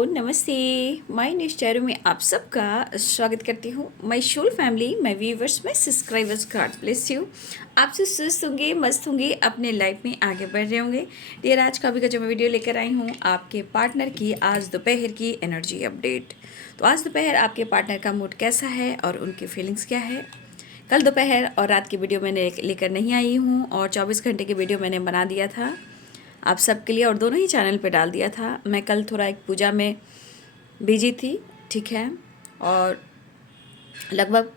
नमस्ते। My news channel में आप सबका स्वागत करती हूँ। My whole family, my viewers, my subscribers, God bless you. आप सब स्वस्थ होंगे, मस्त होंगे, अपने लाइफ में आगे बढ़ रहे होंगे। डियर, आज का भी का जो मैं वीडियो लेकर आई हूँ आपके पार्टनर की आज दोपहर की एनर्जी अपडेट। तो आज दोपहर आपके पार्टनर का मूड कैसा है और उनकी फीलिंग्स क्या है। कल दोपहर और रात की वीडियो मैंने लेकर नहीं आई हूँ और 24 घंटे की वीडियो मैंने बना दिया था आप सबके लिए और दोनों ही चैनल पे डाल दिया था। मैं कल थोड़ा एक पूजा में बिजी थी, ठीक है, और लगभग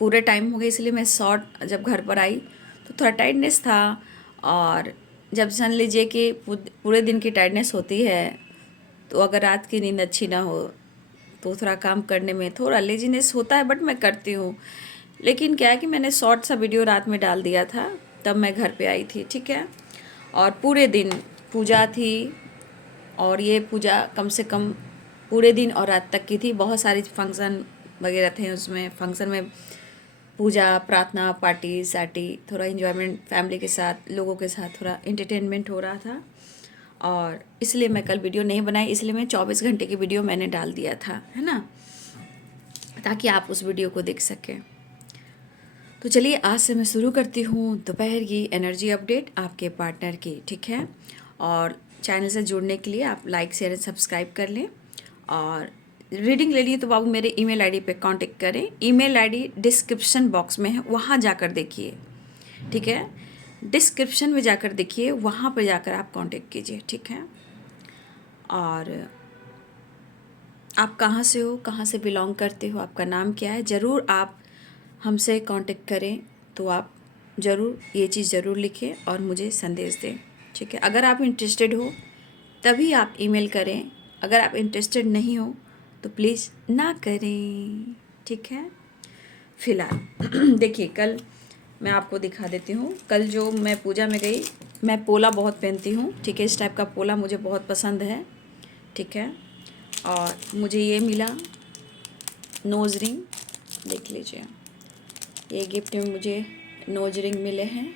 पूरे टाइम हो गए, इसलिए मैं शॉर्ट जब घर पर आई तो थोड़ा टायर्डनेस था। और जब जान लीजिए कि पूरे दिन की टायर्डनेस होती है तो अगर रात की नींद अच्छी ना हो तो थोड़ा काम करने में थोड़ा लेजीनेस होता है, बट मैं करती हूँ। लेकिन क्या है कि मैंने शॉर्ट सा वीडियो रात में डाल दिया था, तब मैं घर पे आई थी, ठीक है। और पूरे दिन पूजा थी और ये पूजा कम से कम पूरे दिन और रात तक की थी। बहुत सारी फंक्शन वगैरह थे, उसमें फंक्शन में पूजा, प्रार्थना, पार्टी सार्टी, थोड़ा इन्जॉयमेंट फैमिली के साथ, लोगों के साथ थोड़ा इंटरटेनमेंट हो रहा था और इसलिए मैं कल वीडियो नहीं बनाई। इसलिए मैं 24 घंटे की वीडियो मैंने डाल दिया था, है ना, ताकि आप उस वीडियो को देख सकें। तो चलिए आज से मैं शुरू करती हूँ दोपहर की एनर्जी अपडेट आपके पार्टनर की, ठीक है। और चैनल से जुड़ने के लिए आप लाइक शेयर सब्सक्राइब कर लें और रीडिंग लेनी है तो बाबू मेरे ईमेल आईडी पे कांटेक्ट करें। ईमेल आईडी डिस्क्रिप्शन बॉक्स में है, वहाँ जाकर देखिए, ठीक है। डिस्क्रिप्शन में जाकर देखिए, वहाँ पर जाकर आप कांटेक्ट कीजिए, ठीक है। और आप कहाँ से हो, कहाँ से बिलोंग करते हो, आपका नाम क्या है, ज़रूर आप हमसे कांटेक्ट करें तो आप ज़रूर ये चीज़ ज़रूर लिखें और मुझे संदेश दें, ठीक है। अगर आप इंटरेस्टेड हो तभी आप ईमेल करें, अगर आप इंटरेस्टेड नहीं हो तो प्लीज़ ना करें, ठीक है। फ़िलहाल देखिए, कल मैं आपको दिखा देती हूँ। कल जो मैं पूजा में गई, मैं पोला बहुत पहनती हूँ, ठीक है। इस टाइप का पोला मुझे बहुत पसंद है, ठीक है। और मुझे ये मिला नोज़ रिंग, देख लीजिए, ये गिफ्ट में मुझे नोज रिंग मिले हैं,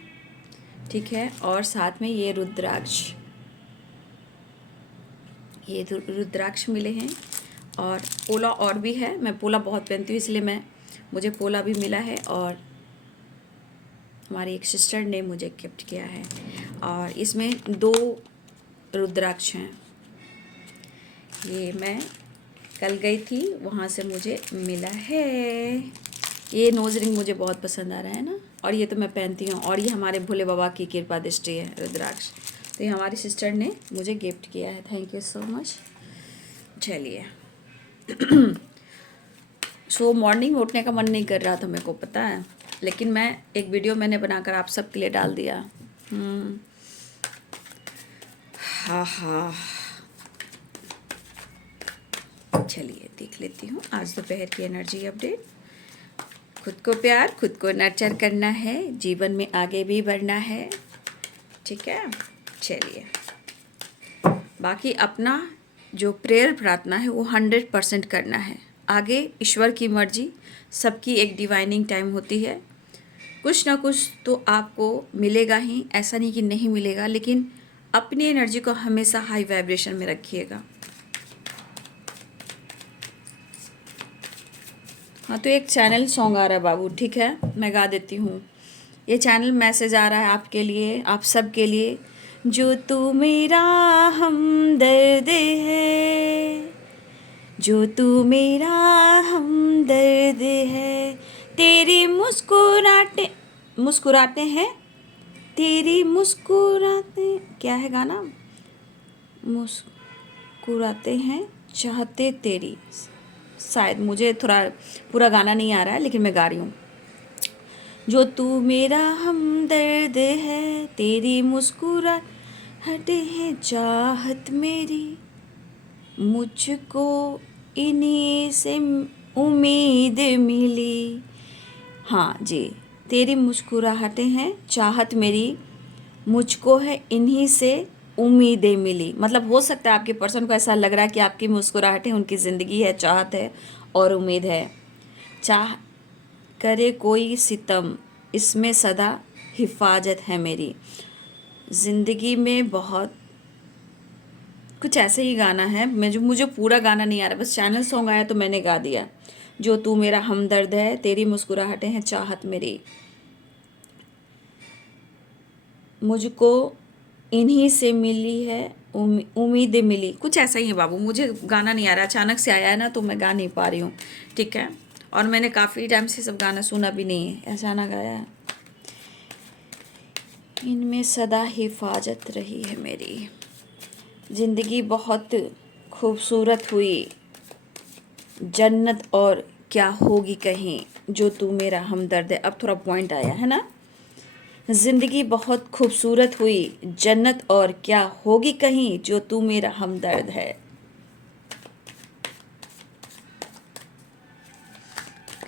ठीक है। और साथ में ये रुद्राक्ष, ये रुद्राक्ष मिले हैं। और पोला और भी है, मैं पोला बहुत पहनती हूँ इसलिए मुझे पोला भी मिला है। और हमारी एक सिस्टर ने मुझे गिफ्ट किया है और इसमें 2 रुद्राक्ष हैं। ये मैं कल गई थी, वहाँ से मुझे मिला है। ये नोज रिंग मुझे बहुत पसंद आ रहा है ना, और ये तो मैं पहनती हूँ। और ये हमारे भोले बाबा की कृपा दृष्टि है, रुद्राक्ष। तो ये हमारी सिस्टर ने मुझे गिफ्ट किया है, थैंक यू सो मच। चलिए सो मॉर्निंग में उठने का मन नहीं कर रहा था, मेरे को पता है, लेकिन मैं एक वीडियो मैंने बनाकर आप सबके लिए डाल दिया। हाँ हाँ, चलिए देख लेती हूँ आज दोपहर की एनर्जी अपडेट। खुद को प्यार, खुद को नर्चर करना है, जीवन में आगे भी बढ़ना है, ठीक है। चलिए, बाकी अपना जो प्रेयर प्रार्थना है वो 100% करना है। आगे ईश्वर की मर्जी, सबकी एक डिवाइनिंग टाइम होती है। कुछ ना कुछ तो आपको मिलेगा ही, ऐसा नहीं कि नहीं मिलेगा, लेकिन अपनी एनर्जी को हमेशा हाई वाइब्रेशन में रखिएगा। हाँ, तो एक चैनल सॉन्ग आ रहा है बाबू, ठीक है, मैं गा देती हूँ। ये चैनल मैसेज आ रहा है आपके लिए, आप सब के लिए। जो तू मेरा हमदर्द है, जो तू मेरा हमदर्द है, तेरी मुस्कुराते हैं, तेरी मुस्कुराते, क्या है गाना, मुस्कुराते हैं चाहते तेरी, शायद मुझे थोड़ा पूरा गाना नहीं आ रहा है लेकिन मैं गा रही हूँ। जो तू मेरा हमदर्द है, तेरी मुस्कुराहट है चाहत मेरी, मुझको इन्हीं से उम्मीद मिली। हाँ जी, तेरी मुस्कुराहटें हैं चाहत मेरी, मुझको है इन्हीं से उम्मीदें मिली। मतलब हो सकता है आपके पर्सन को ऐसा लग रहा है कि आपकी मुस्कुराहटें उनकी ज़िंदगी है, चाहत है और उम्मीद है। चाह करे कोई सितम, इसमें सदा हिफाजत है मेरी। ज़िंदगी में बहुत कुछ ऐसे ही गाना है, मुझे पूरा गाना नहीं आ रहा, बस चैनल सॉन्ग आया तो मैंने गा दिया। जो तू मेरा हमदर्द है, तेरी मुस्कुराहटें हैं चाहत मेरी, मुझको इन्हीं से मिली है उम्मीदें मिली, कुछ ऐसा ही है बाबू। मुझे गाना नहीं आ रहा, अचानक से आया है ना तो मैं गा नहीं पा रही हूँ, ठीक है। और मैंने काफ़ी टाइम से सब गाना सुना भी नहीं है, अचानक आया है। इनमें सदा हिफाजत रही है मेरी, ज़िंदगी बहुत खूबसूरत हुई, जन्नत और क्या होगी कहीं, जो तू मेरा हमदर्द है। अब थोड़ा पॉइंट आया है ना। ज़िंदगी बहुत खूबसूरत हुई, जन्नत और क्या होगी कहीं, जो तू मेरा हमदर्द है।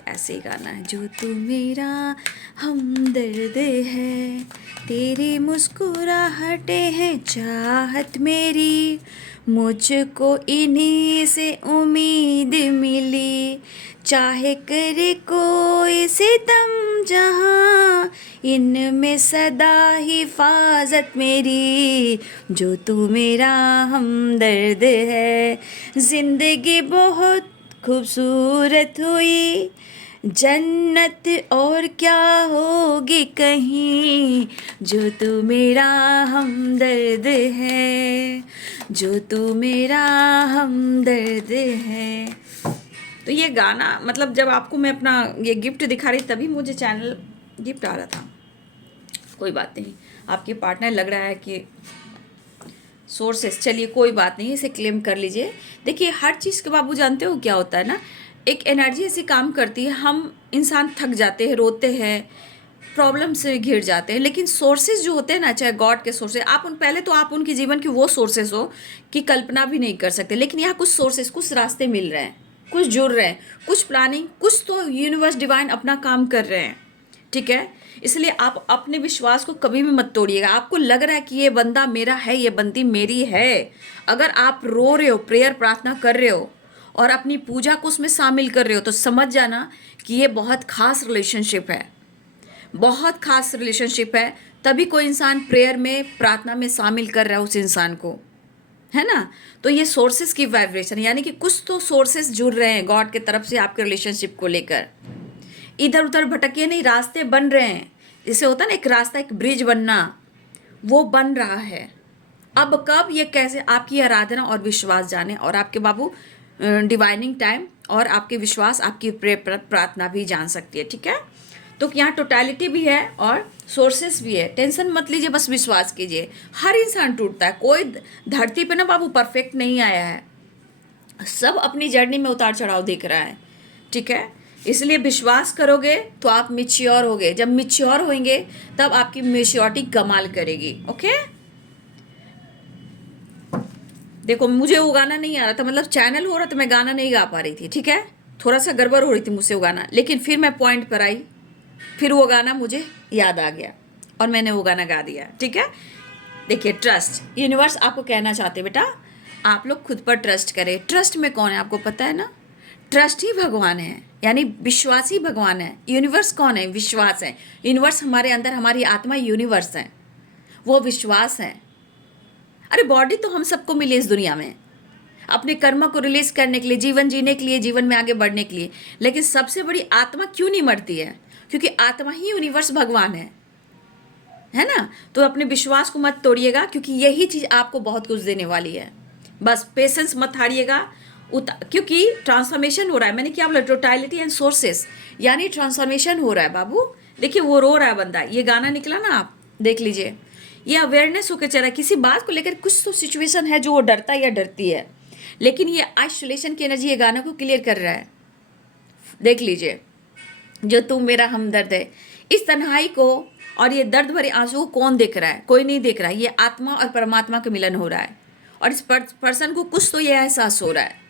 ऐसे ही गाना है। जो तू मेरा हमदर्द है, तेरी मुस्कुराहटें हैं चाहत मेरी, मुझको इन्हीं से उम्मीद मिली, चाहे करे कोई सितम जहाँ, इनमें सदा हिफाजत मेरी, जो तू मेरा हमदर्द है। ज़िंदगी बहुत खूबसूरत हुई, जन्नत और क्या होगी कहीं, जो तू मेरा हमदर्द है, जो तू मेरा हमदर्द है। तो ये गाना मतलब जब आपको मैं अपना ये गिफ्ट दिखा रही तभी मुझे चैनल गिफ्ट आ रहा था। कोई बात नहीं, आपके पार्टनर लग रहा है कि सोर्सेस, चलिए कोई बात नहीं, इसे क्लेम कर लीजिए। देखिए हर चीज़ के बाबू जानते हो क्या होता है ना, एक एनर्जी ऐसी काम करती है, हम इंसान थक जाते हैं, रोते हैं, प्रॉब्लम से घिर जाते हैं, लेकिन सोर्सेज जो होते हैं ना, चाहे गॉड के सोर्सेज, आप उन पहले तो आप उनके जीवन की वो सोर्सेज हो कि कल्पना भी नहीं कर सकते, लेकिन यहाँ कुछ सोर्सेज, कुछ रास्ते मिल रहे हैं, कुछ जुड़ रहे हैं, कुछ प्लानिंग, कुछ तो यूनिवर्स डिवाइन अपना काम कर रहे हैं, ठीक है। इसलिए आप अपने विश्वास को कभी भी मत तोड़िएगा। आपको लग रहा है कि ये बंदा मेरा है, ये बंदी मेरी है, अगर आप रो रहे हो, प्रेयर प्रार्थना कर रहे हो और अपनी पूजा को उसमें शामिल कर रहे हो, तो समझ जाना कि ये बहुत खास रिलेशनशिप है, बहुत खास रिलेशनशिप है। तभी कोई इंसान प्रेयर में, प्रार्थना में शामिल कर रहा है उस इंसान को, है ना। तो ये सोर्सेस की वाइब्रेशन, यानी कि कुछ तो सोर्सेस जुड़ रहे हैं गॉड के तरफ से आपके रिलेशनशिप को लेकर। इधर उधर भटकिए नहीं, रास्ते बन रहे हैं। जैसे होता है ना एक रास्ता, एक ब्रिज बनना, वो बन रहा है। अब कब, ये कैसे, आपकी आराधना और विश्वास जाने, और आपके बाबू डिवाइनिंग टाइम और आपके विश्वास, आपकी प्रार्थना भी जान सकती है, ठीक है। तो यहाँ टोटलिटी भी है और सोर्सेस भी है, टेंशन मत लीजिए, बस विश्वास कीजिए। हर इंसान टूटता है, कोई धरती पे ना बाबू परफेक्ट नहीं आया है, सब अपनी जर्नी में उतार चढ़ाव दिख रहा है, ठीक है। इसलिए विश्वास करोगे तो आप मिच्योर होगे, जब मिच्योर होंगे तब आपकी मेच्योरिटी कमाल करेगी, ओके। देखो मुझे वो गाना नहीं आ रहा था, मतलब चैनल हो रहा था, मैं गाना नहीं गा पा रही थी, ठीक है, थोड़ा सा गड़बड़ हो रही थी मुझसे वो गाना, लेकिन फिर मैं पॉइंट पर आई, फिर वो गाना मुझे याद आ गया और मैंने वो गाना गा दिया, ठीक है। देखिए ट्रस्ट, यूनिवर्स आपको कहना चाहते बेटा, आप लोग खुद पर ट्रस्ट करें। ट्रस्ट में कौन है आपको पता है ना, ट्रस्ट ही भगवान है, यानी विश्वास ही भगवान है। यूनिवर्स कौन है, विश्वास है। यूनिवर्स हमारे अंदर, हमारी आत्मा यूनिवर्स है, वो विश्वास है। अरे बॉडी तो हम सबको मिली इस दुनिया में, अपने कर्म को रिलीज करने के लिए, जीवन जीने के लिए, जीवन में आगे बढ़ने के लिए, लेकिन सबसे बड़ी आत्मा क्यों नहीं मरती है, क्योंकि आत्मा ही यूनिवर्स भगवान है ना। तो अपने विश्वास को मत तोड़िएगा, क्योंकि यही चीज़ आपको बहुत कुछ देने वाली है। बस पेशेंस मत हारिएगा, क्योंकि ट्रांसफॉर्मेशन हो रहा है। मैंने क्या बोला, टोटलिटी एंड सोर्सेस, यानी ट्रांसफॉर्मेशन हो रहा है बाबू। देखिए वो रो रहा है बंदा, ये गाना निकला ना, आप देख लीजिए, ये अवेयरनेस होकर चल रहा है, किसी बात को लेकर कुछ तो सिचुएशन है जो वो डरता है या डरती है, लेकिन ये आइसोलेशन की एनर्जी ये गाना को क्लियर कर रहा है। देख लीजिए, जो तुम मेरा हमदर्द है, इस तन्हाई को और ये दर्द भरे आंसू को कौन देख रहा है, कोई नहीं देख रहा है। ये आत्मा और परमात्मा का मिलन हो रहा है, और इस पर्सन को कुछ तो ये एहसास हो रहा है।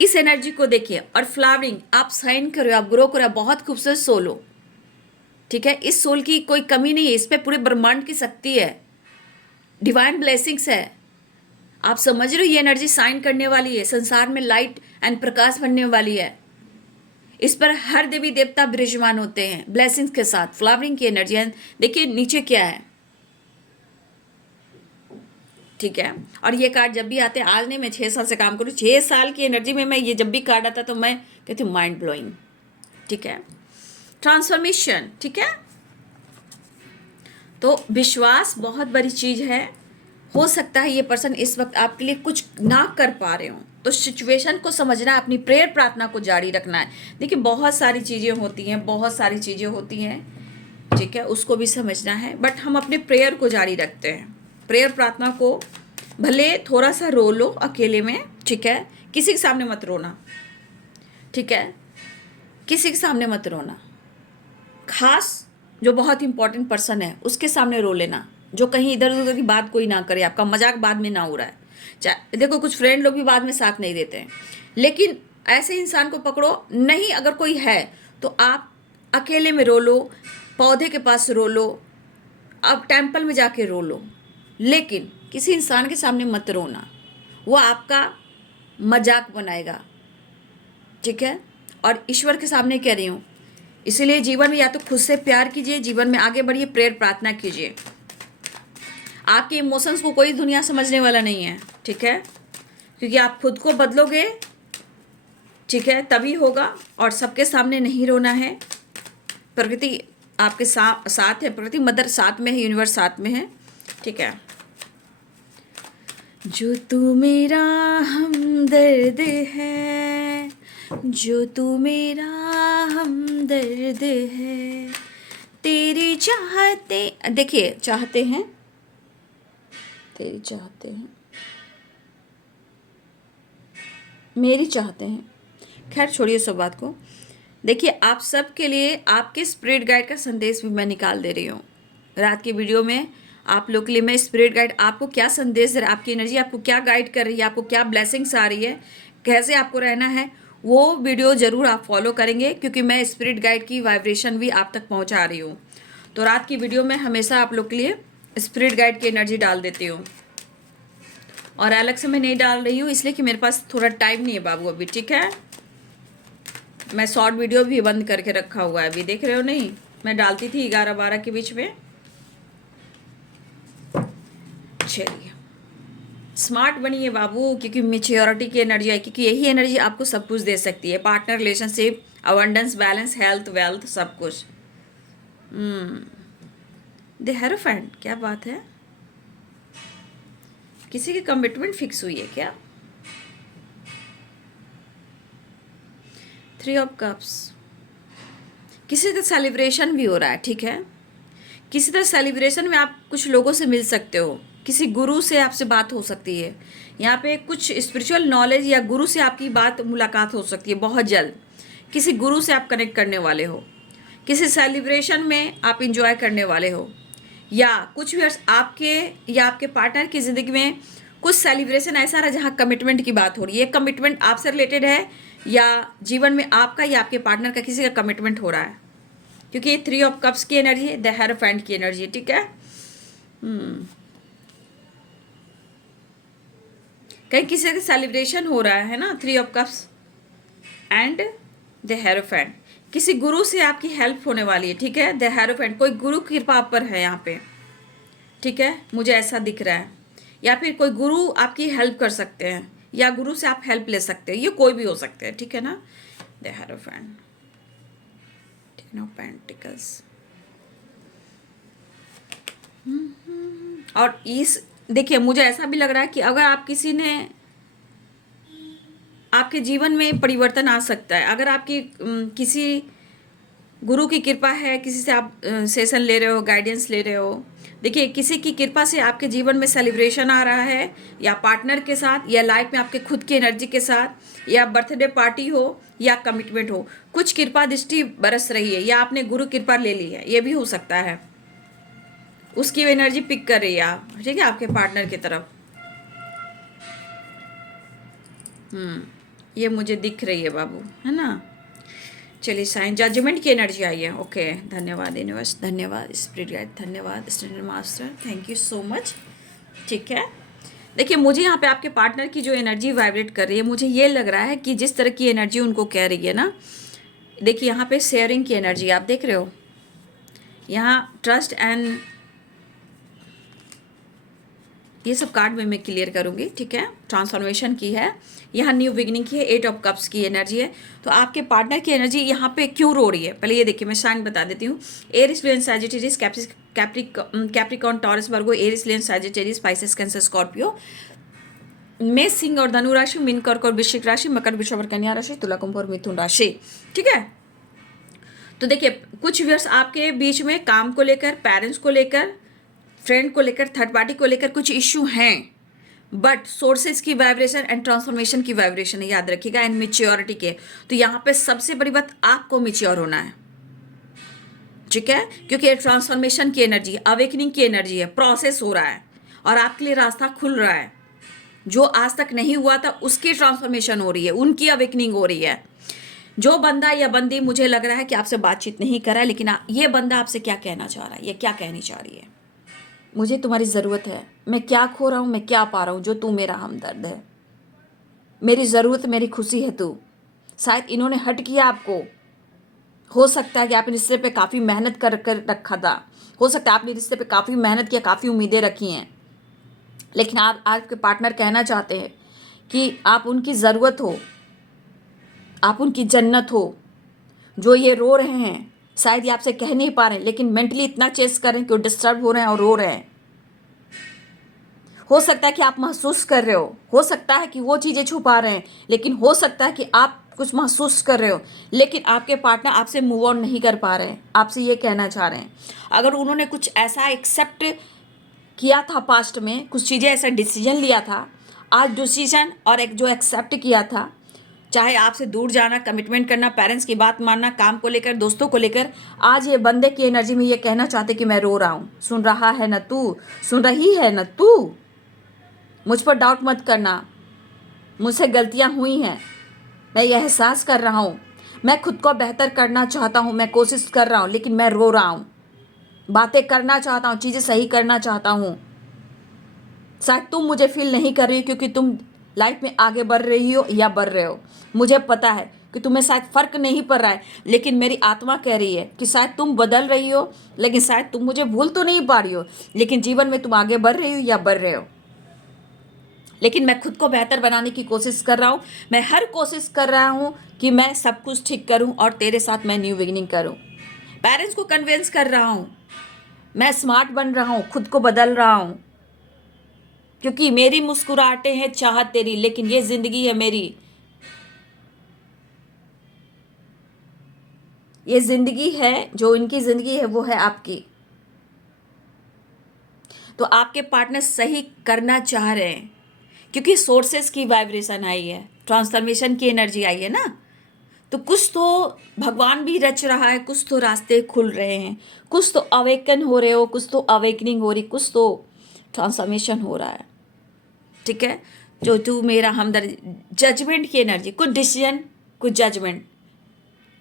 इस एनर्जी को देखिए, और फ्लावरिंग, आप साइन करो, आप ग्रो करो, बहुत खूबसूरत सोल हो, ठीक है। इस सोल की कोई कमी नहीं है, इस पे पूरे ब्रह्मांड की शक्ति है, डिवाइन ब्लेसिंग्स है। आप समझ रहे हो, ये एनर्जी साइन करने वाली है, संसार में लाइट एंड प्रकाश बनने वाली है। इस पर हर देवी देवता विराजमान होते हैं ब्लेसिंग्स के साथ, फ्लावरिंग की एनर्जी। देखिए नीचे क्या है, ठीक है। और ये कार्ड जब भी आते हैं, आज नहीं, मैं 6 साल से काम करूँ, 6 साल की एनर्जी में मैं ये जब भी कार्ड आता तो मैं कहती हूँ माइंड ब्लोइंग, ठीक है। ट्रांसफॉर्मेशन, ठीक है। तो विश्वास बहुत बड़ी चीज़ है। हो सकता है ये पर्सन इस वक्त आपके लिए कुछ ना कर पा रहे हो, तो सिचुएशन को समझना है, अपनी प्रेयर प्रार्थना को जारी रखना है। देखिए बहुत सारी चीज़ें होती हैं, बहुत सारी चीज़ें होती हैं, ठीक है, उसको भी समझना है, बट हम अपने प्रेयर को जारी रखते हैं। प्रेयर प्रार्थना को भले थोड़ा सा रो लो अकेले में, ठीक है, किसी के सामने मत रोना, ठीक है, किसी के सामने मत रोना। खास जो बहुत इंपॉर्टेंट पर्सन है उसके सामने रो लेना, जो कहीं इधर उधर की बात कोई ना करे, आपका मजाक बाद में ना हो रहा है। चाहे देखो कुछ फ्रेंड लोग भी बाद में साथ नहीं देते हैं, लेकिन ऐसे इंसान को पकड़ो नहीं, अगर कोई है तो आप अकेले में रो लो, पौधे के पास रो लो, आप टेम्पल में जाके रो लो, लेकिन किसी इंसान के सामने मत रोना, वो आपका मजाक बनाएगा, ठीक है। और ईश्वर के सामने कह रही हूँ, इसीलिए जीवन में या तो खुद से प्यार कीजिए, जीवन में आगे बढ़िए, प्रेयर प्रार्थना कीजिए। आपके इमोशंस को कोई दुनिया समझने वाला नहीं है, ठीक है, क्योंकि आप खुद को बदलोगे, ठीक है, तभी होगा। और सबके सामने नहीं रोना है। प्रकृति आपके साथ है, प्रकृति मदर साथ में है, यूनिवर्स साथ में है, ठीक है। जो तू मेरा हमदर्द है, जो तू मेरा हमदर्द है, तेरी चाहते, देखिए चाहते हैं, तेरी चाहते हैं, मेरी चाहते हैं, खैर छोड़िए सब बात को। देखिए आप सब के लिए आपके स्पिरिट गाइड का संदेश भी मैं निकाल दे रही हूँ रात की वीडियो में। आप लोग के लिए मैं स्पिरिट गाइड आपको क्या संदेश दे रहा है, आपकी एनर्जी आपको क्या गाइड कर रही है, आपको क्या ब्लेसिंग्स आ रही है, कैसे आपको रहना है, वो वीडियो ज़रूर आप फॉलो करेंगे, क्योंकि मैं स्पिरिट गाइड की वाइब्रेशन भी आप तक पहुँचा रही हूँ। तो रात की वीडियो में हमेशा आप लोग के लिए स्पिरिट गाइड की एनर्जी डाल देती हूँ, और अलग से मैं नहीं डाल रही हूँ इसलिए कि मेरे पास थोड़ा टाइम नहीं है बाबू अभी, ठीक है। मैं शॉर्ट वीडियो भी बंद करके रखा हुआ है, अभी देख रहे हो नहीं, मैं डालती थी 11-12 के बीच में। चलिए स्मार्ट बनिए बाबू, क्योंकि मेच्योरिटी की एनर्जी है, क्योंकि यही एनर्जी आपको सब कुछ दे सकती है, partner, relationship, abundance, balance, health, wealth, सब कुछ। द हेरोफेंट, क्या बात है, किसी की कमिटमेंट फिक्स हुई है क्या? 3 ऑफ कप्स, किसी तरह सेलिब्रेशन भी हो रहा है, ठीक है। किसी तरह सेलिब्रेशन में आप कुछ लोगों से मिल सकते हो, किसी गुरु से आपसे बात हो सकती है, यहाँ पे कुछ स्पिरिचुअल नॉलेज या गुरु से आपकी बात मुलाकात हो सकती है बहुत जल्द। किसी गुरु से आप कनेक्ट करने वाले हो, किसी सेलिब्रेशन में आप इंजॉय करने वाले हो, या कुछ भी आपके या आपके पार्टनर की ज़िंदगी में कुछ सेलिब्रेशन ऐसा रहा जहाँ कमिटमेंट की बात हो रही है। कमिटमेंट आपसे रिलेटेड है, या जीवन में आपका या आपके पार्टनर का किसी का कमिटमेंट हो रहा है, क्योंकि ये 3 ऑफ कप्स की एनर्जी है, द हेरोफेंट की एनर्जी है, ठीक है। कहीं किसी का सेलिब्रेशन हो रहा है ना, 3 of cups and the hierophant, किसी गुरु से आपकी हेल्प होने वाली है, ठीक है। द हेरोफेंट, कोई गुरु कृपा आप पर है यहाँ पे, ठीक है, मुझे ऐसा दिख रहा है, या फिर कोई गुरु आपकी हेल्प कर सकते हैं, या गुरु से आप हेल्प ले सकते हैं, ये कोई भी हो सकते हैं, ठीक है ना। The hierophant, ten of pentacles, और इस देखिए मुझे ऐसा भी लग रहा है कि अगर आप किसी ने आपके जीवन में परिवर्तन आ सकता है, अगर आपकी किसी गुरु की कृपा है, किसी से आप सेशन ले रहे हो, गाइडेंस ले रहे हो, देखिए किसी की कृपा से आपके जीवन में सेलिब्रेशन आ रहा है, या पार्टनर के साथ, या लाइफ में आपके खुद की एनर्जी के साथ, या बर्थडे पार्टी हो, या कमिटमेंट हो, कुछ कृपा दृष्टि बरस रही है, या आपने गुरु कृपा ले ली है, ये भी हो सकता है। उसकी एनर्जी पिक कर रही है आप, ठीक है, आपके पार्टनर की तरफ। ये मुझे दिख रही है बाबू, है ना। चलिए साइन जजमेंट की एनर्जी आई है, ओके, धन्यवाद यूनिवर्स, धन्यवाद स्पिरिट गाइड, धन्यवाद standard master, thank you so much, ठीक है। देखिए मुझे यहाँ पे आपके पार्टनर की जो एनर्जी वाइब्रेट कर रही है, मुझे ये लग रहा है कि जिस तरह की एनर्जी उनको कह रही है ना, देखिए यहाँ पे शेयरिंग की एनर्जी आप देख रहे हो, यहाँ ट्रस्ट एंड ये सब कार्ड में मैं क्लियर करूँगी, ठीक है। ट्रांसफॉर्मेशन की है, यहाँ न्यू बिगिनिंग की है, 8 ऑफ कप्स की एनर्जी है। तो आपके पार्टनर की एनर्जी यहाँ पे क्यों रो रही है, पहले ये देखिए, मैं साइन बता देती हूँ। Aries, lion, Sagittarius, Capricorn, Taurus, Virgo, Aries, lion, Sagittarius, Pisces, cancer, Scorpio, मेष, सिंह और धनु राशि, मीन, कर्क और वृश्चिक राशि, मकर, वृषभ और कन्या राशि, तुला, कुंभ और मिथुन राशि, ठीक है। तो देखिए, कुछ व्यूअर्स आपके बीच में काम को लेकर, पेरेंट्स को लेकर, फ्रेंड को लेकर, थर्ड पार्टी को लेकर कुछ इश्यू हैं, बट सोर्सेज की वाइब्रेशन एंड ट्रांसफॉर्मेशन की वाइब्रेशन है, याद रखिएगा, एंड मेच्योरिटी के। तो यहाँ पे सबसे बड़ी बात, आपको मेच्योर होना है, ठीक है, क्योंकि ये ट्रांसफॉर्मेशन की एनर्जी, अवेकनिंग की एनर्जी है, प्रोसेस हो रहा है और आपके लिए रास्ता खुल रहा है। जो आज तक नहीं हुआ था उसकी ट्रांसफॉर्मेशन हो रही है, उनकी अवेकनिंग हो रही है। जो बंदा या बंदी मुझे लग रहा है कि आपसे बातचीत नहीं कर रहा है, लेकिन ये बंदा आपसे क्या कहना चाह रहा है, ये क्या कहनी चाह रही है, मुझे तुम्हारी ज़रूरत है, मैं क्या खो रहा हूँ, मैं क्या पा रहा हूँ, जो तू मेरा हमदर्द है, मेरी ज़रूरत, मेरी खुशी है तू। शायद इन्होंने हट किया आपको, हो सकता है कि आपने रिश्ते पे काफ़ी मेहनत कर रखा था, हो सकता है आपने रिश्ते पे काफ़ी मेहनत किया, काफ़ी उम्मीदें रखी हैं, लेकिन आप आपके पार्टनर कहना चाहते हैं कि आप उनकी ज़रूरत हो, आप उनकी जन्नत हो। जो ये रो रहे हैं, शायद ये आपसे कह नहीं पा रहे हैं, लेकिन मेंटली इतना चेस कर रहे हैं कि वो डिस्टर्ब हो रहे हैं और रो रहे हैं। हो सकता है कि आप महसूस कर रहे हो सकता है कि वो चीज़ें छुपा रहे हैं, लेकिन हो सकता है कि आप कुछ महसूस कर रहे हो, लेकिन आपके पार्टनर आपसे मूव ऑन नहीं कर पा रहे हैं, आपसे ये कहना चाह रहे हैं। अगर उन्होंने कुछ ऐसा एक्सेप्ट किया था पास्ट में, कुछ चीज़ें ऐसा डिसीजन लिया था, आज डिसीजन और एक जो एक्सेप्ट किया था, चाहे आपसे दूर जाना, कमिटमेंट करना, पेरेंट्स की बात मानना, काम को लेकर, दोस्तों को लेकर, आज ये बंदे की एनर्जी में ये कहना चाहते कि मैं रो रहा हूँ, सुन रहा है न तू, सुन रही है न तू, मुझ पर डाउट मत करना, मुझसे गलतियाँ हुई हैं, मैं ये एहसास कर रहा हूँ, मैं खुद को बेहतर करना चाहता हूँ, मैं कोशिश कर रहा हूँ, लेकिन मैं रो रहा हूँ, बातें करना चाहता हूँ, चीज़ें सही करना चाहता हूँ। शायद तुम मुझे फील नहीं कर रही हो क्योंकि तुम लाइफ में आगे बढ़ रही हो या बढ़ रहे हो। मुझे पता है कि तुम्हें शायद फ़र्क नहीं पड़ रहा है, लेकिन मेरी आत्मा कह रही है कि शायद तुम बदल रही हो, लेकिन शायद तुम मुझे भूल तो नहीं पा रही हो, लेकिन जीवन में तुम आगे बढ़ रही हो या बढ़ रहे हो। लेकिन मैं खुद को बेहतर बनाने की कोशिश कर रहा हूँ, मैं हर कोशिश कर रहा हूँ कि मैं सब कुछ ठीक करूँ और तेरे साथ मैं न्यू बिगिनिंग करूँ। पेरेंट्स को कन्विंस कर रहा हूँ, मैं स्मार्ट बन रहा हूँ, खुद को बदल रहा हूँ, क्योंकि मेरी मुस्कुराहटें हैं चाहत तेरी, लेकिन ये ज़िंदगी है मेरी, ये ज़िंदगी है, जो इनकी ज़िंदगी है वो है आपकी। तो आपके पार्टनर सही करना चाह रहे हैं, क्योंकि सोर्सेस की वाइब्रेशन आई है, ट्रांसफॉर्मेशन की एनर्जी आई है ना, तो कुछ तो भगवान भी रच रहा है, कुछ तो रास्ते खुल रहे हैं, कुछ तो अवेकन हो रहे हो, कुछ तो अवेकनिंग हो रही, कुछ तो ट्रांसफॉर्मेशन हो रहा है, ठीक है। जो तू मेरा हमदर्द, जजमेंट की एनर्जी, कुछ डिसीजन, कुछ जजमेंट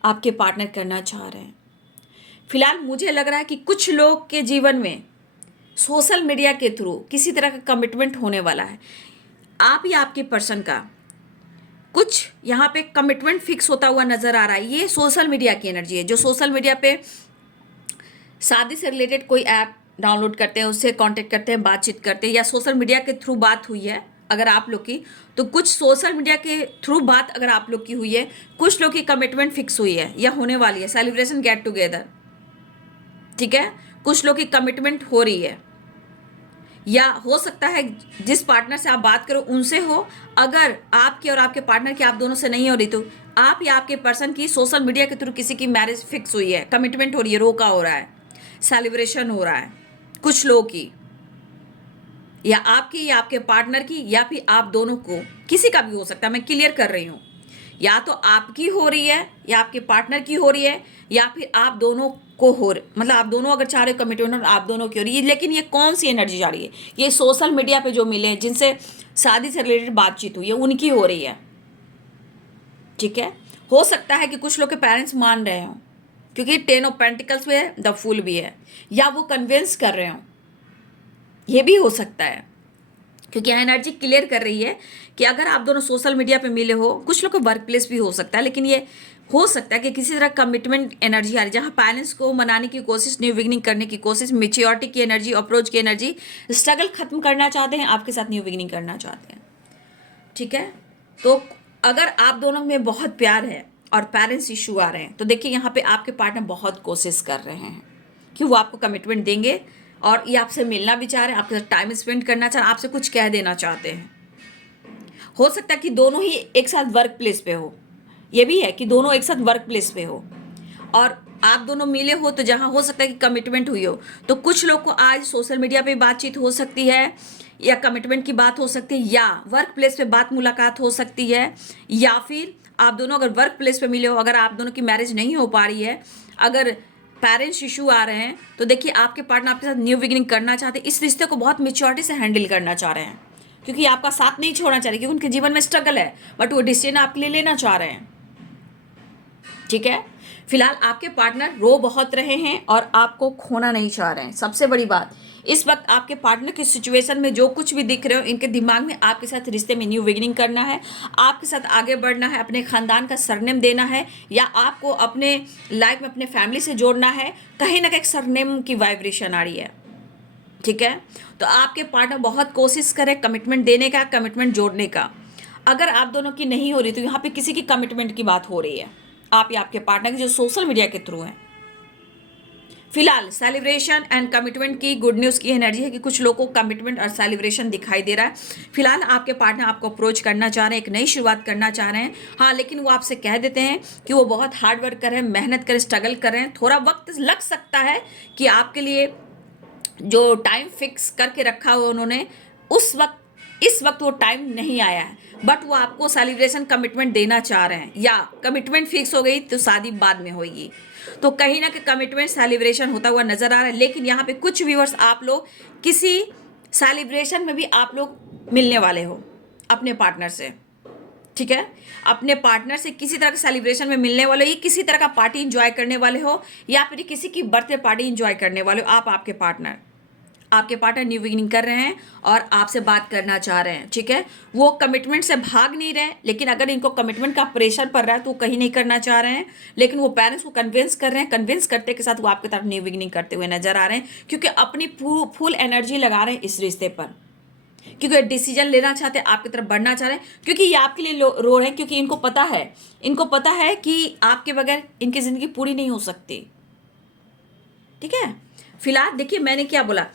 आपके पार्टनर करना चाह रहे हैं। फिलहाल मुझे लग रहा है कि कुछ लोग के जीवन में सोशल मीडिया के थ्रू किसी तरह का कमिटमेंट होने वाला है। आप या आपके पर्सन का कुछ यहाँ पे कमिटमेंट फिक्स होता हुआ नज़र आ रहा है। ये सोशल मीडिया की एनर्जी है। जो सोशल मीडिया पे शादी से रिलेटेड कोई ऐप डाउनलोड करते हैं, उससे कांटेक्ट करते हैं, बातचीत करते हैं, या सोशल मीडिया के थ्रू बात हुई है अगर आप लोग की, तो कुछ सोशल मीडिया के थ्रू बात अगर आप लोग की हुई है, कुछ लोग की कमिटमेंट फिक्स हुई है या होने वाली है, सेलिब्रेशन, गेट टुगेदर, ठीक है। कुछ लोग की कमिटमेंट हो रही है, या हो सकता है जिस पार्टनर से आप बात करो उनसे हो। अगर आपके और आपके पार्टनर की, आप दोनों से नहीं हो रही, तो आप या आपके पर्सन की सोशल मीडिया के थ्रू किसी की मैरिज फिक्स हुई है, कमिटमेंट हो रही है, रोका हो रहा है, सेलिब्रेशन हो रहा है कुछ लोगों की, या आपकी या आपके पार्टनर की, या फिर आप दोनों को, किसी का भी हो सकता है, मैं क्लियर कर रही हूँ। या तो आपकी हो रही है, या आपके पार्टनर की हो रही है, या फिर आप दोनों को हो रही, मतलब आप दोनों अगर चाह रहे हो कमिटमेंट, आप दोनों की हो रही है। लेकिन ये कौन सी एनर्जी जा रही है? ये सोशल मीडिया पे जो मिले हैं, जिनसे शादी से रिलेटेड बातचीत हुई है, उनकी हो रही है, ठीक है। हो सकता है कि कुछ लोग के पेरेंट्स मान रहे हों, क्योंकि 10 ऑफ पेंटिकल्स भी है, द फूल भी है, या वो कन्विंस कर रहे हों, ये भी हो सकता है। क्योंकि एनर्जी क्लियर कर रही है कि अगर आप दोनों सोशल मीडिया पे मिले हो, कुछ लोग का वर्क प्लेस भी हो सकता है, लेकिन ये हो सकता है कि किसी तरह कमिटमेंट एनर्जी आ रही है, जहाँ पेरेंट्स को मनाने की कोशिश, न्यू बिगिनिंग करने की कोशिश, मेच्योरिटी की एनर्जी, अप्रोच की एनर्जी, स्ट्रगल खत्म करना चाहते हैं, आपके साथ न्यू बिगिनिंग करना चाहते हैं। ठीक है, तो अगर आप दोनों में बहुत प्यार है और पेरेंट्स इशू आ रहे हैं, तो देखिए यहाँ पे आपके पार्टनर बहुत कोशिश कर रहे हैं कि वो आपको कमिटमेंट देंगे, और ये आपसे मिलना भी चाह रहे हैं, आपके साथ टाइम स्पेंड करना चाह रहे हैं, आपसे कुछ कह देना चाहते हैं। हो सकता है कि दोनों ही एक साथ वर्क प्लेस पे हो, ये भी है कि दोनों एक साथ वर्क प्लेस पे हो और आप दोनों मिले हो, तो जहाँ हो सकता है कि कमिटमेंट हुई हो। तो कुछ लोग को आज सोशल मीडिया पे बातचीत हो सकती है, या कमिटमेंट की बात हो सकती है, या वर्क प्लेस पे बात मुलाकात हो सकती है, या फिर आप दोनों अगर वर्क प्लेस पे मिले हो, अगर आप दोनों की मैरिज नहीं हो पा रही है, अगर पेरेंट्स इशू आ रहे हैं, तो देखिए आपके पार्टनर आपके साथ न्यू बिगिनिंग करना चाहते हैं, इस रिश्ते को बहुत मेच्योरिटी से हैंडल करना चाह रहे हैं, क्योंकि आपका साथ नहीं छोड़ना चाह रहे, क्योंकि उनके जीवन में स्ट्रगल है, बट वो डिसीजन आपके लिए लेना चाह रहे हैं। ठीक है, फिलहाल आपके पार्टनर रो बहुत रहे हैं और आपको खोना नहीं चाह रहे हैं। सबसे बड़ी बात, इस वक्त आपके पार्टनर की सिचुएशन में जो कुछ भी दिख रहे हो, इनके दिमाग में आपके साथ रिश्ते में न्यू बिगिनिंग करना है, आपके साथ आगे बढ़ना है, अपने खानदान का सरनेम देना है, या आपको अपने लाइफ में अपने फैमिली से जोड़ना है। कहीं ना कहीं सरनेम की वाइब्रेशन आ रही है। ठीक है, तो आपके पार्टनर बहुत कोशिश करें कमिटमेंट देने का, कमिटमेंट जोड़ने का। अगर आप दोनों की नहीं हो रही, तो यहाँ पे किसी की कमिटमेंट की बात हो रही है, आप या आपके पार्टनर की, जो सोशल मीडिया के थ्रू है। फिलहाल सेलिब्रेशन एंड कमिटमेंट की गुड न्यूज़ की एनर्जी है कि कुछ लोगों को कमिटमेंट और सेलिब्रेशन दिखाई दे रहा है। फिलहाल आपके पार्टनर आपको अप्रोच करना चाह रहे हैं, एक नई शुरुआत करना चाह रहे हैं। हाँ, लेकिन वो आपसे कह देते हैं कि वो बहुत हार्ड वर्क कर रहे हैं, मेहनत कर, स्ट्रगल कर रहे हैं। थोड़ा वक्त लग सकता है कि आपके लिए जो टाइम फिक्स करके रखा हुआ उन्होंने, उस वक्त, इस वक्त वो टाइम नहीं आया है, बट वो आपको सेलिब्रेशन कमिटमेंट देना चाह रहे हैं, या कमिटमेंट फिक्स हो गई तो शादी बाद में होगी। तो कहीं ना कहीं कमिटमेंट सेलिब्रेशन होता हुआ नजर आ रहा है। लेकिन यहाँ पे कुछ व्यूअर्स, आप लोग किसी सेलिब्रेशन में भी आप लोग मिलने वाले हो अपने पार्टनर से। ठीक है, अपने पार्टनर से किसी तरह के सेलिब्रेशन में मिलने वाले हो, ये किसी तरह का पार्टी इंजॉय करने वाले हो, या फिर किसी की बर्थडे पार्टी इंजॉय करने वाले हो। आपके पार्टनर न्यू बिगिनिंग कर रहे हैं और आपसे बात करना चाह रहे हैं। ठीक है, वो कमिटमेंट से भाग नहीं रहे, लेकिन अगर इनको कमिटमेंट का प्रेशर पड़ रहा है तो वो कहीं नहीं करना चाह रहे हैं। लेकिन वो पेरेंट्स को कन्विंस कर रहे हैं, कन्विंस करते के साथ वो आपकी तरफ न्यू बिगिनिंग करते हुए नजर आ रहे हैं, क्योंकि अपनी फुल एनर्जी लगा रहे हैं इस रिश्ते पर, क्योंकि डिसीजन लेना चाहते हैं, आपकी तरफ बढ़ना चाह रहे हैं, क्योंकि ये आपके लिए रो रहे हैं, क्योंकि इनको पता है कि आपके बगैर इनकी जिंदगी पूरी नहीं हो सकती। ठीक है, फिलहाल देखिए मैंने क्या बोला,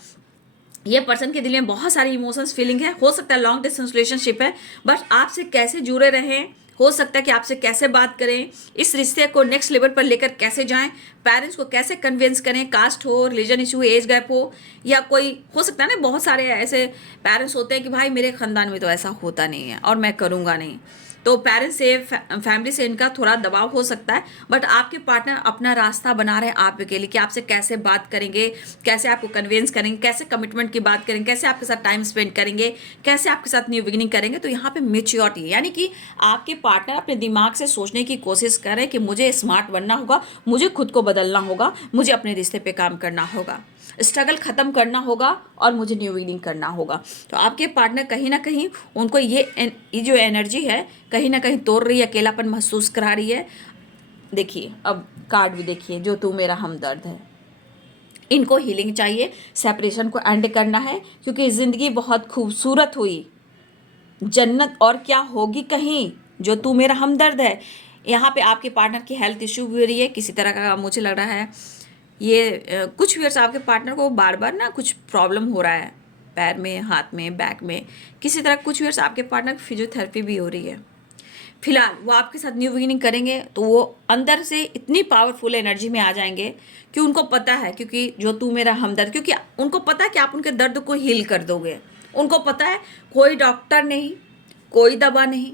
ये पर्सन के दिल में बहुत सारी इमोशंस फीलिंग है। हो सकता है लॉन्ग डिस्टेंस रिलेशनशिप है, बट आपसे कैसे जुड़े रहें, हो सकता है कि आपसे कैसे बात करें, इस रिश्ते को नेक्स्ट लेवल पर लेकर कैसे जाएं, पेरेंट्स को कैसे कन्विंस करें, कास्ट हो, रिलीजन इशू, एज गैप हो, या कोई हो सकता है ना, बहुत सारे ऐसे पेरेंट्स होते हैं कि भाई मेरे खानदान में तो ऐसा होता नहीं है और मैं करूँगा नहीं, तो पेरेंट्स से, फैमिली से इनका थोड़ा दबाव हो सकता है। बट आपके पार्टनर अपना रास्ता बना रहे हैं आपके लिए, कि आपसे कैसे बात करेंगे, कैसे आपको कन्विंस करेंगे, कैसे कमिटमेंट की बात करेंगे, कैसे आपके साथ टाइम स्पेंड करेंगे, कैसे आपके साथ न्यू बिगिनिंग करेंगे। तो यहाँ पे मेच्योरिटी, यानी कि आपके पार्टनर अपने दिमाग से सोचने की कोशिश कर रहे हैं कि मुझे स्मार्ट बनना होगा, मुझे खुद को बदलना होगा, मुझे अपने रिश्ते पे काम करना होगा, स्ट्रगल खत्म करना होगा, और मुझे न्यू बिगिनिंग करना होगा। तो आपके पार्टनर कहीं ना कहीं उनको ये जो एनर्जी है कहीं ना कहीं तोड़ रही है, अकेलापन महसूस करा रही है। देखिए अब कार्ड भी देखिए, जो तू मेरा हमदर्द है। इनको हीलिंग चाहिए, सेपरेशन को एंड करना है, क्योंकि ज़िंदगी बहुत खूबसूरत हुई, जन्नत और क्या होगी कहीं, जो तू मेरा हमदर्द है। यहाँ पे आपके पार्टनर की हेल्थ इश्यू भी हो रही है किसी तरह का, मुझे लग रहा है ये कुछ व्यूअर्स, आपके पार्टनर को बार बार ना कुछ प्रॉब्लम हो रहा है, पैर में, हाथ में, बैक में, किसी तरह कुछ व्यूअर्स आपके पार्टनर की फिजियोथेरेपी भी हो रही है। फिलहाल वो आपके साथ न्यू बिगिनिंग करेंगे तो वो अंदर से इतनी पावरफुल एनर्जी में आ जाएंगे कि उनको पता है, क्योंकि जो तू मेरा हमदर्द, क्योंकि उनको पता है कि आप उनके दर्द को हील कर दोगे। उनको पता है कोई डॉक्टर नहीं, कोई दवा नहीं,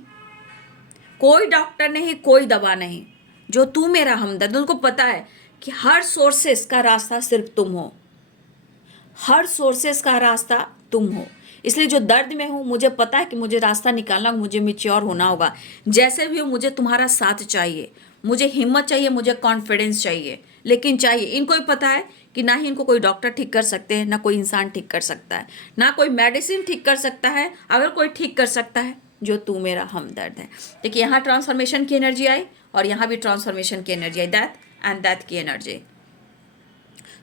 कोई डॉक्टर नहीं, कोई दवा नहीं, जो तू मेरा हमदर्द, उनको पता है कि हर सोर्सेस का रास्ता सिर्फ तुम हो, हर सोर्सेस का रास्ता तुम हो। इसलिए जो दर्द में हूँ, मुझे पता है कि मुझे रास्ता निकालना होगा, मुझे मैच्योर होना होगा। जैसे भी हो मुझे तुम्हारा साथ चाहिए, मुझे हिम्मत चाहिए, मुझे कॉन्फिडेंस चाहिए, लेकिन चाहिए। इनको भी पता है कि ना ही इनको कोई डॉक्टर ठीक कर सकते हैं, ना कोई इंसान ठीक कर सकता है, ना कोई मेडिसिन ठीक कर सकता है। अगर कोई ठीक कर सकता है, जो तू मेरा हमदर्द है। देखिए यहाँ ट्रांसफॉर्मेशन की एनर्जी आई, और यहाँ भी ट्रांसफॉर्मेशन की एनर्जी है, डेथ एंड डेथ की एनर्जी।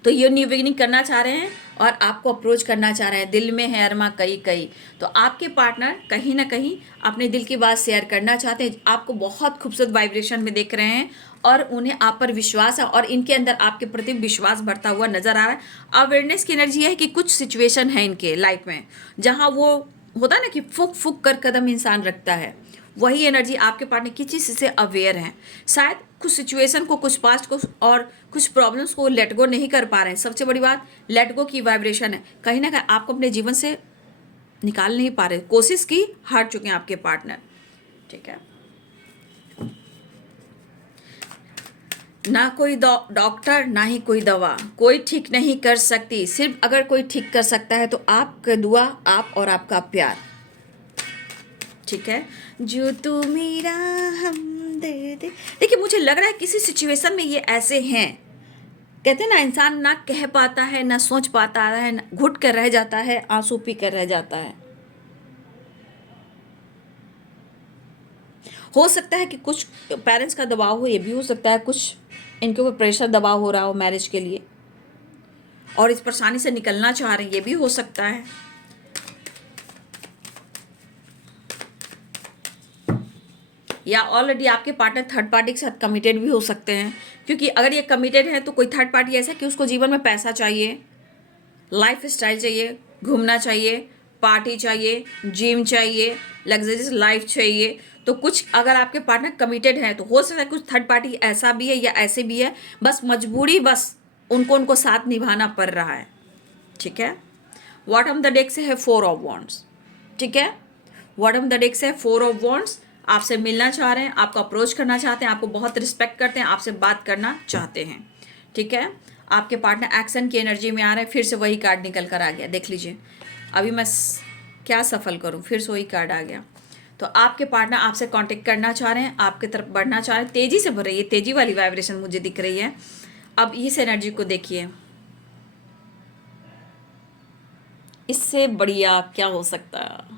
तो ये न्यू बिगिनिंग करना चाह रहे हैं और आपको अप्रोच करना चाह रहे हैं, दिल में है अरमा कई कई। तो आपके पार्टनर कहीं ना कहीं अपने दिल की बात शेयर करना चाहते हैं, आपको बहुत खूबसूरत वाइब्रेशन में देख रहे हैं और उन्हें आप पर विश्वास है और इनके अंदर आपके प्रति विश्वास बढ़ता हुआ नजर आ रहा है। अवेयरनेस की एनर्जी है कि कुछ सिचुएशन है इनके लाइफ में जहाँ वो होता है ना कि फूक फूक कर कदम इंसान रखता है, वही एनर्जी आपके पार्टनर किसी चीज़ से अवेयर हैं। शायद कुछ सिचुएशन को, कुछ पास्ट को और कुछ प्रॉब्लम्स को लेट गो नहीं कर पा रहे हैं। सबसे बड़ी बात लेट गो की वाइब्रेशन है, कहीं ना कहीं आपको अपने जीवन से निकाल नहीं पा रहे, कोशिश की, हार चुके हैं आपके पार्टनर। ठीक है, ना कोई डॉक्टर ना ही कोई दवा, कोई ठीक नहीं कर सकती। सिर्फ अगर कोई ठीक कर सकता है तो आपका दुआ, आप और आपका प्यार। ठीक है, जो तू मेरा हमदर्द। देखिए मुझे लग रहा है किसी सिचुएशन में ये ऐसे हैं, कहते हैं ना इंसान ना कह पाता है, ना सोच पाता है, ना घुट कर रह जाता है, आंसू पी कर रह जाता है। हो सकता है कि कुछ पेरेंट्स का दबाव हो, ये भी हो सकता है कुछ इनके ऊपर प्रेशर दबाव हो रहा हो मैरिज के लिए और इस परेशानी से निकलना चाह रहे हैं, ये भी हो सकता है। या ऑलरेडी आपके पार्टनर थर्ड पार्टी के साथ कमिटेड भी हो सकते हैं, क्योंकि अगर ये कमिटेड है तो कोई थर्ड पार्टी ऐसा कि उसको जीवन में पैसा चाहिए, लाइफ स्टाइल चाहिए, घूमना चाहिए, पार्टी चाहिए, जिम चाहिए, लग्जरियस लाइफ चाहिए। तो कुछ अगर आपके पार्टनर कमिटेड है तो हो सकता है कुछ थर्ड पार्टी ऐसा भी है या ऐसे भी है, बस मजबूरी, बस उनको साथ निभाना पड़ रहा है। ठीक है, बॉटम द डेक से है 4 ऑफ वॉन्ड्स। ठीक है, बॉटम द डेक से है 4 ऑफ वॉन्ड्स। आपसे मिलना चाह रहे हैं, आपको अप्रोच करना चाहते हैं, आपको बहुत रिस्पेक्ट करते हैं, आपसे बात करना चाहते हैं। ठीक है, आपके पार्टनर एक्शन की एनर्जी में आ रहे हैं। फिर से वही कार्ड निकल कर आ गया, देख लीजिए। अभी मैं क्या सफल करूं, फिर से वही कार्ड आ गया। तो आपके पार्टनर आपसे कांटेक्ट करना चाह रहे हैं, आपके तरफ बढ़ना चाह रहे हैं, तेजी से बढ़ रही है, तेजी वाली वाइब्रेशन मुझे दिख रही है। अब इस एनर्जी को देखिए, इससे बढ़िया क्या हो सकता है,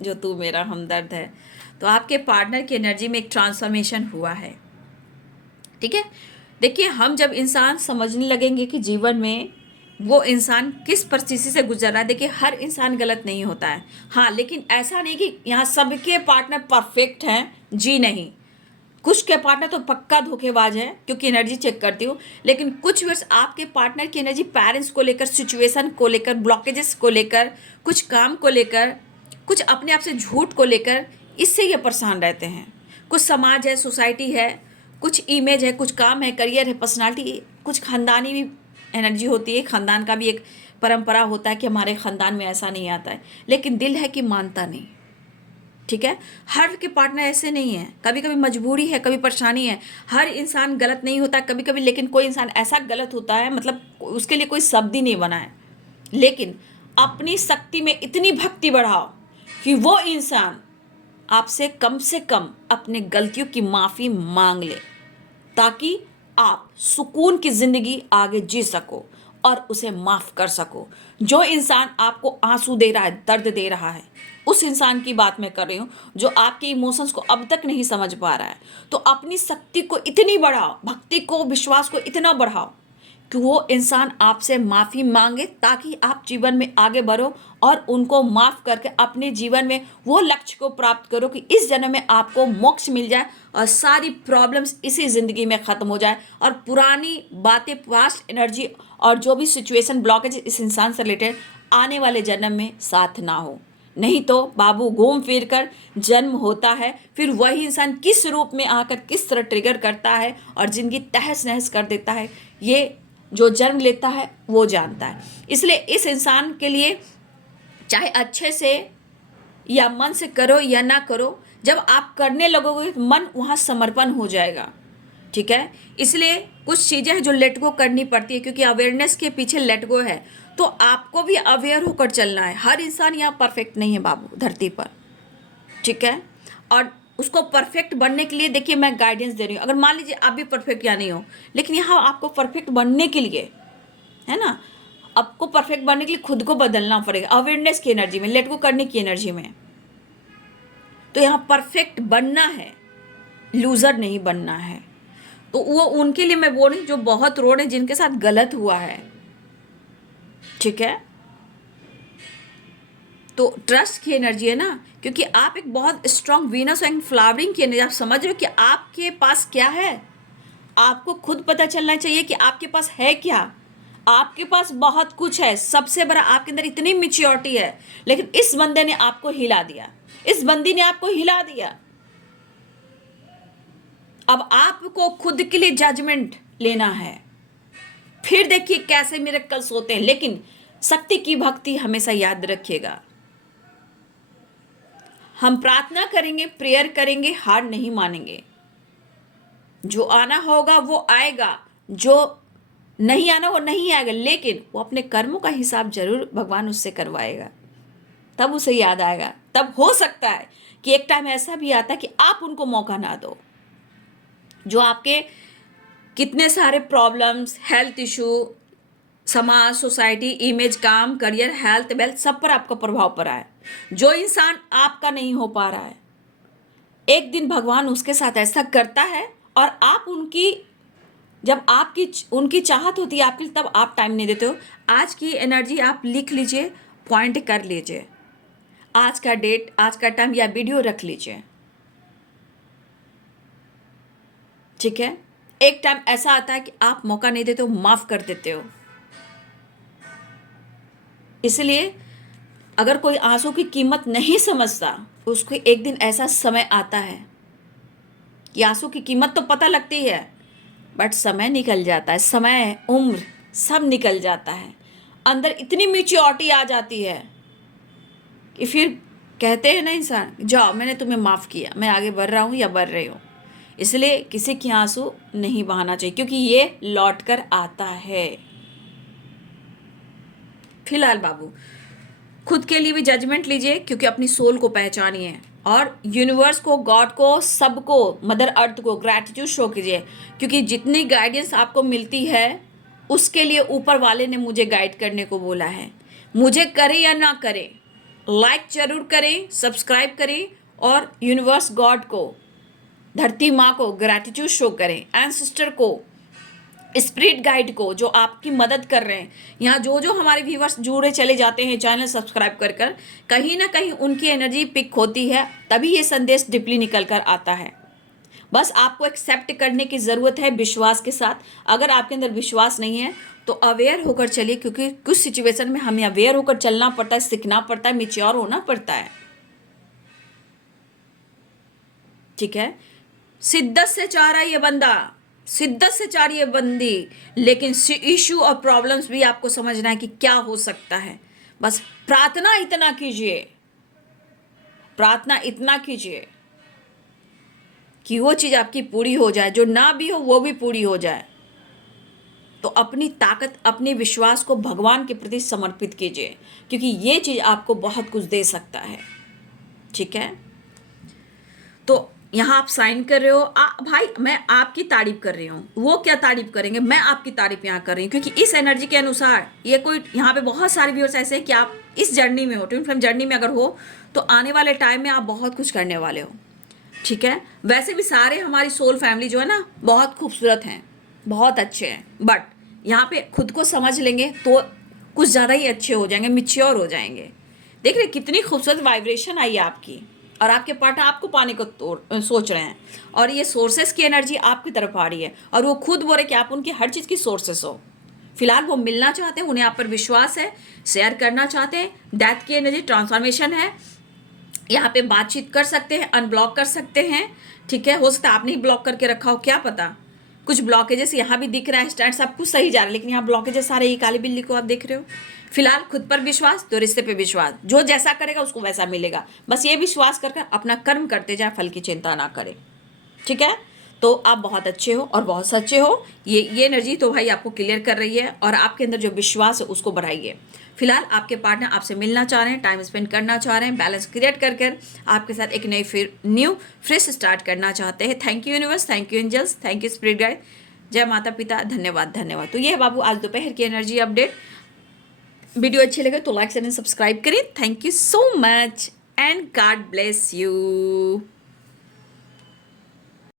जो तू मेरा हमदर्द है। तो आपके पार्टनर की एनर्जी में एक ट्रांसफॉर्मेशन हुआ है। ठीक है, देखिए हम जब इंसान समझने लगेंगे कि जीवन में वो इंसान किस परिस्थिति से गुजर रहा है, देखिए हर इंसान गलत नहीं होता है, हाँ, लेकिन ऐसा नहीं कि यहाँ सबके पार्टनर परफेक्ट हैं, जी नहीं। कुछ के पार्टनर तो पक्का धोखेबाज है, क्योंकि एनर्जी चेक करती हूँ। लेकिन कुछ वर्ष आपके पार्टनर की एनर्जी पेरेंट्स को लेकर, सिचुएशन को लेकर, ब्लॉकेजेस को लेकर, कुछ काम को लेकर, कुछ अपने आप से झूठ को लेकर, इससे ये परेशान रहते हैं। कुछ समाज है, सोसाइटी है, कुछ इमेज है, कुछ काम है, करियर है, पर्सनालिटी, कुछ खानदानी भी एनर्जी होती है। खानदान का भी एक परंपरा होता है कि हमारे खानदान में ऐसा नहीं आता है, लेकिन दिल है कि मानता नहीं। ठीक है, हर के पार्टनर ऐसे नहीं है, कभी कभी मजबूरी है, कभी परेशानी है। हर इंसान गलत नहीं होता कभी कभी, लेकिन कोई इंसान ऐसा गलत होता है, मतलब उसके लिए कोई शब्द ही नहीं बना है। लेकिन अपनी शक्ति में इतनी भक्ति बढ़ाओ कि वो इंसान आपसे कम से कम अपने गलतियों की माफ़ी मांग ले, ताकि आप सुकून की ज़िंदगी आगे जी सको और उसे माफ़ कर सको। जो इंसान आपको आंसू दे रहा है, दर्द दे रहा है, उस इंसान की बात मैं कर रही हूँ जो आपके इमोशंस को अब तक नहीं समझ पा रहा है। तो अपनी शक्ति को इतनी बढ़ाओ, भक्ति को, विश्वास को इतना बढ़ाओ कि वो इंसान आपसे माफ़ी मांगे, ताकि आप जीवन में आगे बढ़ो और उनको माफ़ करके अपने जीवन में वो लक्ष्य को प्राप्त करो कि इस जन्म में आपको मोक्ष मिल जाए और सारी प्रॉब्लम्स इसी ज़िंदगी में ख़त्म हो जाए और पुरानी बातें, पास्ट एनर्जी और जो भी सिचुएशन ब्लॉकेज इस इंसान से रिलेटेड आने वाले जन्म में साथ ना हो। नहीं तो बाबू घूम फिर कर जन्म होता है, फिर वही इंसान किस रूप में आकर किस तरह ट्रिगर करता है और ज़िंदगी तहस नहस कर देता है, ये जो जन्म लेता है वो जानता है। इसलिए इस इंसान के लिए चाहे अच्छे से या मन से करो या ना करो, जब आप करने लगोगे मन वहाँ समर्पण हो जाएगा। ठीक है, इसलिए कुछ चीज़ें हैं जो लेट गो करनी पड़ती है, क्योंकि अवेयरनेस के पीछे लेट गो है। तो आपको भी अवेयर होकर चलना है। हर इंसान यहाँ परफेक्ट नहीं है बाबू, धरती पर। ठीक है, और उसको परफेक्ट बनने के लिए देखिए मैं गाइडेंस दे रही हूँ। अगर मान लीजिए आप भी परफेक्ट या नहीं हो, लेकिन यहाँ आपको परफेक्ट बनने के लिए, है ना, आपको परफेक्ट बनने के लिए खुद को बदलना पड़ेगा, अवेयरनेस की एनर्जी में, लेट गो करने की एनर्जी में। तो यहाँ परफेक्ट बनना है, लूज़र नहीं बनना है। तो वो उनके लिए मैं बोल रही हूँ जो बहुत रो रहे हैं, जिनके साथ गलत हुआ है, ठीक है। तो ट्रस्ट की एनर्जी है ना, क्योंकि आप एक बहुत स्ट्रांग वीनस एंड फ्लावरिंग की एनर्जी, आप समझ रहे हो कि आपके पास क्या है। आपको खुद पता चलना चाहिए कि आपके पास है क्या। आपके पास बहुत कुछ है, सबसे बड़ा आपके अंदर इतनी मेच्योरिटी है, लेकिन इस बंदे ने आपको हिला दिया, इस बंदी ने आपको हिला दिया। अब आपको खुद के लिए जजमेंट लेना है। फिर देखिए कैसे मिरेकल्स होते हैं, लेकिन शक्ति की भक्ति हमेशा याद रखिएगा। हम प्रार्थना करेंगे, प्रेयर करेंगे, हार नहीं मानेंगे। जो आना होगा वो आएगा, जो नहीं आना वो नहीं आएगा, लेकिन वो अपने कर्मों का हिसाब जरूर भगवान उससे करवाएगा, तब उसे याद आएगा। तब हो सकता है कि एक टाइम ऐसा भी आता है कि आप उनको मौका ना दो। जो आपके कितने सारे प्रॉब्लम्स, हेल्थ इशू, समाज, सोसाइटी, इमेज, काम, करियर, हेल्थ, वेल्थ, सब पर आपका प्रभाव पड़ा है। जो इंसान आपका नहीं हो पा रहा है, एक दिन भगवान उसके साथ ऐसा करता है, और आप उनकी, जब आपकी उनकी चाहत होती है आपके लिए, तब आप टाइम नहीं देते हो। आज की एनर्जी आप लिख लीजिए, पॉइंट कर लीजिए, आज का डेट, आज का टाइम या वीडियो रख लीजिए, ठीक है। एक टाइम ऐसा आता है कि आप मौका नहीं देते हो, माफ कर देते हो। इसलिए अगर कोई आंसू की कीमत नहीं समझता, उसको एक दिन ऐसा समय आता है कि आंसू की कीमत तो पता लगती है, बट समय निकल जाता है, समय, उम्र सब निकल जाता है। अंदर इतनी मैच्योरिटी आ जाती है कि फिर कहते हैं ना इंसान, जाओ मैंने तुम्हें माफ़ किया, मैं आगे बढ़ रहा हूँ या बढ़ रही हूँ। इसलिए किसी की आंसू नहीं बहाना चाहिए, क्योंकि ये लौट कर आता है। फिलहाल बाबू खुद के लिए भी जजमेंट लीजिए, क्योंकि अपनी सोल को पहचानिए, और यूनिवर्स को, गॉड को, सबको, मदर अर्थ को ग्रैटिट्यूड शो कीजिए, क्योंकि जितनी गाइडेंस आपको मिलती है उसके लिए ऊपर वाले ने मुझे गाइड करने को बोला है। मुझे करे या ना करे, लाइक जरूर करें, सब्सक्राइब करें, और यूनिवर्स, गॉड को, धरती माँ को ग्रैटिट्यूड शो करें, एंसेस्टर को, स्पिरिट गाइड को, जो आपकी मदद कर रहे हैं। यहाँ जो जो हमारे व्यूवर्स जुड़े चले जाते हैं चैनल सब्सक्राइब कर कर, कहीं ना कहीं उनकी एनर्जी पिक होती है, तभी ये संदेश डीपली निकल कर आता है। बस आपको एक्सेप्ट करने की ज़रूरत है विश्वास के साथ। अगर आपके अंदर विश्वास नहीं है तो अवेयर होकर चलिए, क्योंकि कुछ सिचुएशन में हमें अवेयर होकर चलना पड़ता है, सीखना पड़ता है, मैच्योर होना पड़ता है, ठीक है। शिद्दत से चाह रहा है ये बंदा, शिद्दत से चाह रही है बंदी, लेकिन इशू और प्रॉब्लम्स भी आपको समझना है कि क्या हो सकता है। बस प्रार्थना इतना कीजिए, प्रार्थना इतना कीजिए कि वो चीज़ आपकी पूरी हो जाए, जो ना भी हो वो भी पूरी हो जाए। तो अपनी ताकत, अपने विश्वास को भगवान के प्रति समर्पित कीजिए, क्योंकि ये चीज़ आपको बहुत कुछ दे सकता है, ठीक है। तो यहाँ आप साइन कर रहे हो, भाई मैं आपकी तारीफ कर रही हूँ, वो क्या तारीफ करेंगे, मैं आपकी तारीफ यहाँ कर रही हूँ, क्योंकि इस एनर्जी के अनुसार ये कोई, यहाँ पे बहुत सारे व्यूअर्स ऐसे हैं कि आप इस जर्नी में हो, ट्विन फ्लेम जर्नी में अगर हो, तो आने वाले टाइम में आप बहुत कुछ करने वाले हो, ठीक है। वैसे भी सारे हमारी सोल फैमिली जो है ना, बहुत खूबसूरत हैं, बहुत अच्छे हैं, बट यहाँ पे खुद को समझ लेंगे तो कुछ ज़्यादा ही अच्छे हो जाएंगे, मिच्योर हो जाएंगे। देख रहे कितनी खूबसूरत वाइब्रेशन आई आपकी, और आपके पार्टनर आपको पाने को सोच रहे हैं, और ये सोर्सेस की एनर्जी आपकी तरफ आ रही है, और वो खुद बोल रहे कि आप उनकी हर चीज़ की सोर्सेस हो। फिलहाल वो मिलना चाहते हैं, उन्हें आप पर विश्वास है, शेयर करना चाहते हैं, डेथ की एनर्जी, ट्रांसफॉर्मेशन है, यहाँ पे बातचीत कर सकते हैं, अनब्लॉक कर सकते हैं, ठीक है। हो सकता है आपने ही ब्लॉक करके रखा हो, क्या पता। कुछ ब्लॉकेजेस यहाँ भी दिख रहा है, स्टैंड सब कुछ सही जा रहा है, लेकिन यहाँ ब्लॉकेजेस सारे ये काली बिल्ली को आप देख रहे हो। फिलहाल खुद पर विश्वास तो रिश्ते पे विश्वास, जो जैसा करेगा उसको वैसा मिलेगा, बस ये विश्वास करके अपना कर्म करते जाए, फल की चिंता ना करें, ठीक है। तो आप बहुत अच्छे हो और बहुत सच्चे हो, ये एनर्जी तो भाई आपको क्लियर कर रही है, और आपके अंदर जो विश्वास है उसको बढ़ाइए। फिलहाल आपके पार्टनर आपसे मिलना चाह रहे हैं, टाइम स्पेंड करना चाह रहे हैं, बैलेंस क्रिएट कर कर आपके साथ एक न्यू फ्रेश स्टार्ट करना चाहते हैं। Thank you universe, thank you angels, thank you spirit guide, जय माता पिता, धन्यवाद धन्यवाद। तो ये है बाबू आज दोपहर की एनर्जी अपडेट। वीडियो अच्छी लगे तो लाइक शेयर एंड सब्सक्राइब करें। Thank you so much and God bless you.